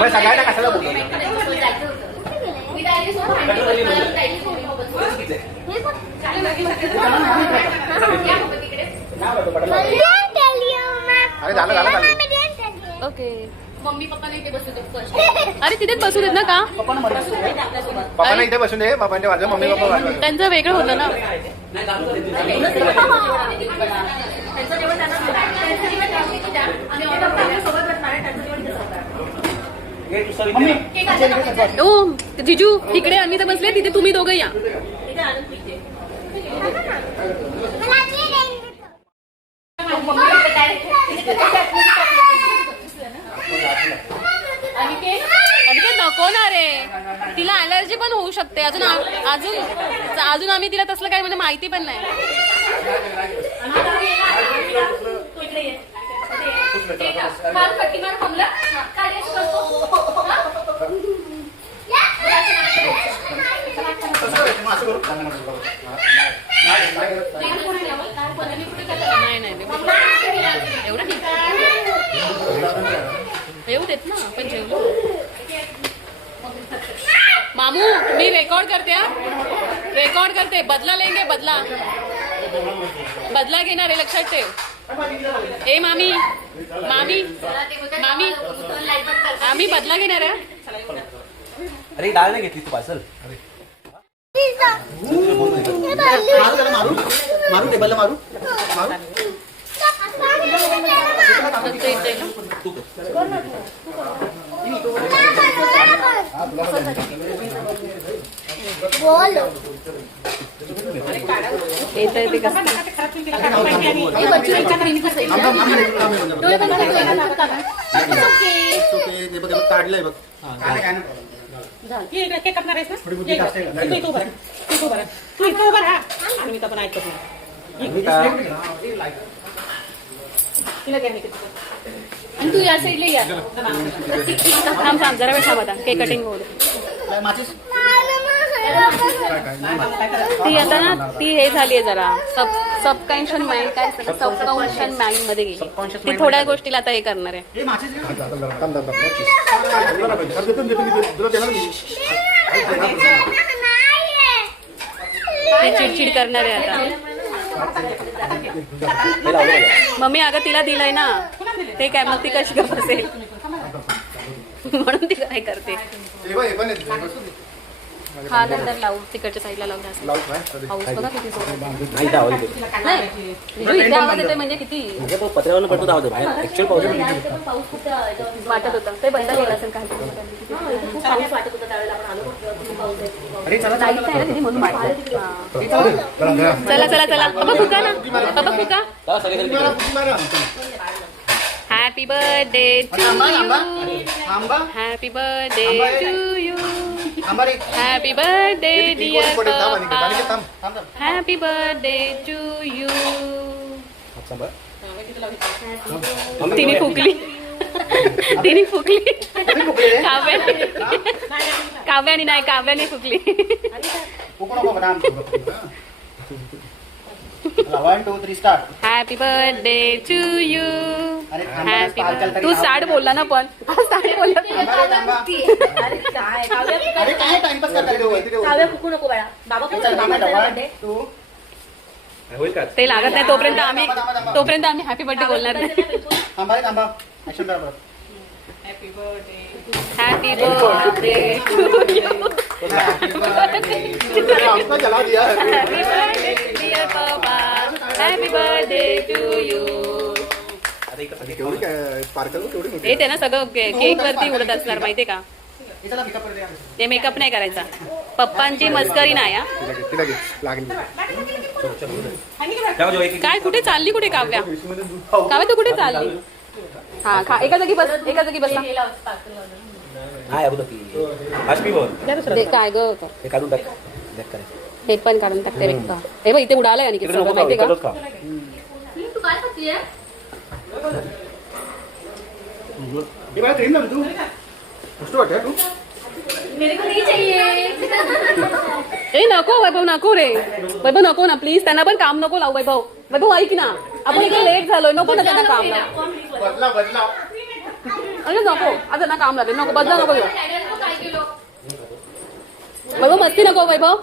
सगळ्यांना कशाला बोलतो अरे झालं झालं झालं ओके मम्मी पप्पा नाही ते बसू देत फर्स्ट. अरे तिथेच बसू देत ना का पप्पांना इथे बसून दे पप्पांच्या बाजूला मम्मी पप्पा बाजूला त्यांचं वेगळं होतं ना ओ जिजू तिकडे आम्ही तर बसले तिथे तुम्ही दोघं या नको ना रे तिला अलर्जी पण होऊ शकते अजून अजून अजून आम्ही तिला तसलं काही म्हणजे माहिती पण नाही एवढं ठीक येऊ देत ना आपण जेवलो मामू मी रेकॉर्ड करते बदला लेंगे बदला घेणार आहे लक्षात ठेव ए मामी आम्ही बदला घेणार आहे अरे डाळ नाही घेतली तू पार्सल मारू टेबलला मारू काढलंय बघ केक करणार आहेस ना तू उभं राहा आणि मी तर पण ऐकत आणि तू या साईडला या थांब जरा वेळ थांब आता केक कटिंग होऊ ती आता ना ती हे झालीये जरा सबकॉन्शियस माइंड काय सबकॉन्शियस माइंड मध्ये गेली ती थोड्या गोष्टीला आता हे करणार आहे ती चिडचिड करणार आहे आता मम्मी अगं तिला दिलंय ना ते काय मग ती कशी गप असेल म्हणून ती काय करते हा नंतर लावू तिकडच्या साईडला लावू पाऊस बघा किती इथे आवाज येतोय म्हणजे किती पत्र्यावर पडतो आवाज बाहेर ऍक्च्युअल वाटत होतं ते बंद केलं असेल काय म्हणून चला बाबा फुका ना बाबा फुका happy birthday to you happy birthday to you happy birthday dear पप्पा हॅपी बर्थडे टू यू तिने फुकली काव्याने नाही काव्याने फुकली 1 2 3 start happy birthday to you happy तू साड बोलला ना पण साड बोलला अरे काय टाइमपास करता फुकू नको बाळा बाबा ते लागत नाही तोपर्यंत आम्ही हॅपी बर्थडे बोलणार नाही थांबा ऍक्शन बरोबर हॅपी बर्थडे टू यू चला दिया डिअर पप्पा हॅपी बर्थडे टू यू हे ते ना सगळं केक वरती उडत असणार माहितीये का ते मेकअप नाही करायचा पप्पांची मस्करी नाही काय कुठे चालली कुठे काव्या तू कुठे चालली हा एका जागी बस काय ग हे पण काढून टाकते हे बघ इथे उडालंय आणि माहितीये का तू काय खातीये तू मेरे को नहीं चाहिए ए नको वैभव नको रे वैभव नको ना प्लीज त्यांना पण काम नको लावू वैभव ऐक ना आपण इथे लेट झालोय नको ना त्यांना काम लावू बदला अरे नको आता ना काम लागेल नको बदला नको घेऊ कॅडल काय केलं वैभव मस्ती नको वैभव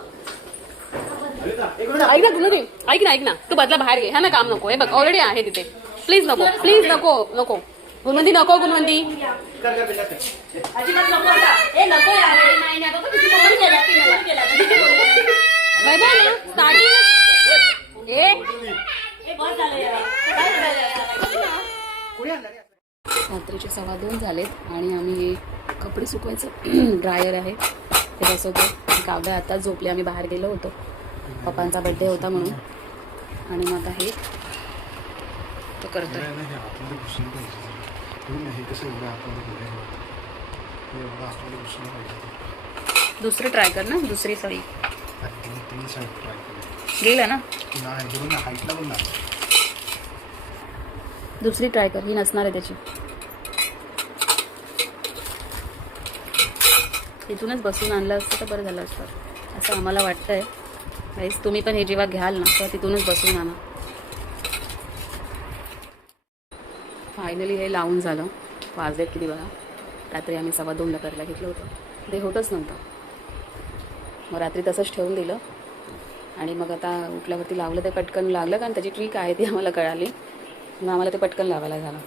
ऐक ना तुला ऐक ना तू बदला बाहेर घे हा ना काम नको हे बघ ऑलरेडी आहे तिथे प्लीज नको गुणवंती नको गुणवंती अजिबात नको आता. ए नको यार ए, नाही नाही बाबा तुझी मम्मी गेला की मला गेला वैभव ना स्टार्टिंग ए बस झालं यार काय करायचं रात्रीचे 2:15 झालेत आणि आम्ही कपडे सुकवायचं ड्रायर आहे ते बसवतो काव्य आता झोपले आम्ही बाहेर गेलो होतो पप्पांचा बर्थडे होता म्हणून आणि मग आता हे तो करतोय दुसरं ट्राय कर ना दुसरी सळी गेला ना दुसरी ट्राय कर ही नसणार आहे त्याची इथूनच बसून आणलं असतं तर बरं झालं असतं असं आम्हाला वाटतंय गाईस तुम्ही पण हे जेव्हा घ्याल ना तर तिथूनच बसून आणा फायनली हे लावून झालं वाजलेत किती बघा रात्री आम्ही 2:15 करायला घेतलं होतं ते होतच नव्हतं मग रात्री तसंच ठेवून दिलं आणि मग आता उठल्यावरती लावलं ते पटकन लागलं कारण त्याची ट्रिक आहे ती आम्हाला कळाली मग आम्हाला ते पटकन लावायला झालं